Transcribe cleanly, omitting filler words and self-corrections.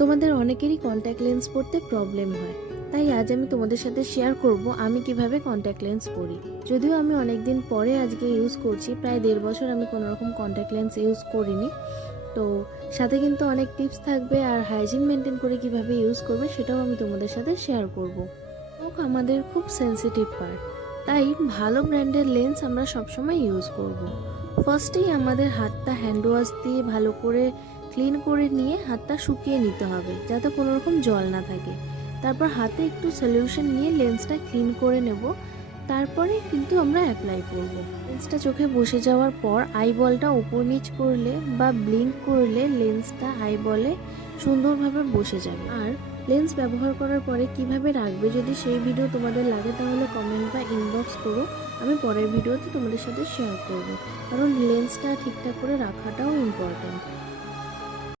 তোমাদের অনেকেরই contact lens পরতে প্রবলেম হয়, তাই আজ আমি তোমাদের সাথে শেয়ার করব আমি কিভাবে কন্ট্যাক্ট লেন্স পরি। যদিও আমি অনেক দিন পরে আজকে ইউজ করছি, প্রায় 1.5 বছর আমি কোনো রকম কন্ট্যাক্ট লেন্স ইউজ করিনি। তো সাথে কিন্তু অনেক টিপস থাকবে, আর হাইজিন মেনটেন করে কিভাবে ইউজ করবে সেটাও আমি তোমাদের সাথে শেয়ার করব। চোখ আমাদের খুব সেনসিটিভ পার্ট, তাই ভালো ব্র্যান্ডের লেন্স আমরা সবসময় ইউজ করব। ফার্স্টেই আমাদের হাতটা হ্যান্ড ওয়াশ দিয়ে ভালো করে ক্লিন করে নিয়ে হাতটা শুকিয়ে নিতে হবে, যাতে কোনো রকম জল না থাকে। তারপর হাতে একটু সলিউশন নিয়ে লেন্সটা ক্লিন করে নেব, তারপরে কিন্তু আমরা অ্যাপ্লাই করব। লেন্সটা চোখে বসে যাওয়ার পর আইবলটা উপর নিচ করলে বা ব্লিঙ্ক করলে লেন্সটা আইবলে সুন্দরভাবে বসে যাবে। আর লেন্স ব্যবহার করার পরে কিভাবে রাখবে, যদি সেই ভিডিও তোমাদের লাগে তাহলে কমেন্ট বা ইনবক্স করো, আমি পরের ভিডিওতে তোমাদের সাথে শেয়ার করব। কারণ লেন্সটা ঠিকঠাক করে রাখাটাও ইম্পর্ট্যান্ট।